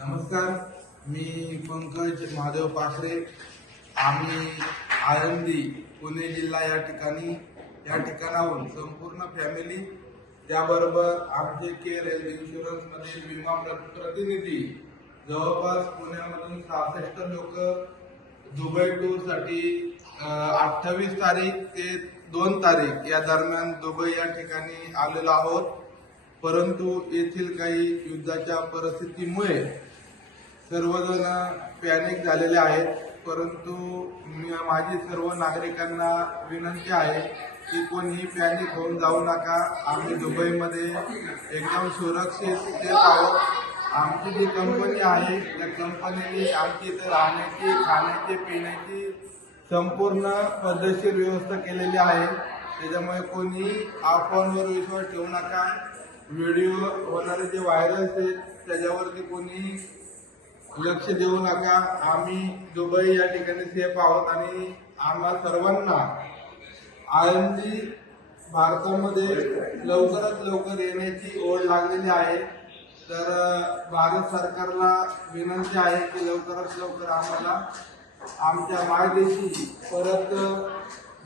नमस्कार, मी पंकज महादेव पाखरे। आम्ही आळंदी पुणे जिल्हा या ठिकाणाहून संपूर्ण फॅमिली त्याबरोबर आमचे केअर हेल्थ इन्शुरन्स मध्ये विमा प्रतिनिधी जवळपास पुण्यामधून 66 लोक दुबई टूर साठी 28 तारीख ते 2 तारीख या दरम्यान दुबई या ठिकाणी आलेलो आहोत। परंतु येथील काही युद्धाच्या परिस्थितीमुळे सर्वजण पॅनिक झालेले आहेत। परंतु माझी सर्व नागरिकांना विनंती आहे की कोणीही पॅनिक होऊन जाऊ नका। आम्ही दुबईमध्ये एकदम सुरक्षित आहोत। आमची जी कंपनी आहे त्या कंपनीने आमची इथे राहण्याची, खाण्याची, पिण्याची संपूर्ण पद्धतशीर व्यवस्था केलेली आहे। त्याच्यामुळे कोणी अफवांवर विश्वास ठेवू नका। व्हिडिओ होणारे जे व्हायरल आहेत त्याच्यावरती कोणी लक्ष देऊ नका। आम्ही दुबई या ठिकाणी सेफ आहोत आणि आम्हा सर्वांना आळंदी भारतामध्ये लवकरात लवकर येण्याची ओढ लागलेली आहे। तर भारत सरकारला विनंती आहे की लवकरात लवकर आम्हाला आमच्या मायदेशी परत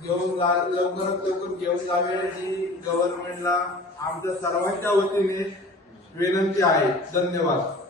लवकरात लवकर घेऊन जावे ही गव्हर्नमेंटला आमच्या सर्वांच्या वतीने विनंती आहे। धन्यवाद।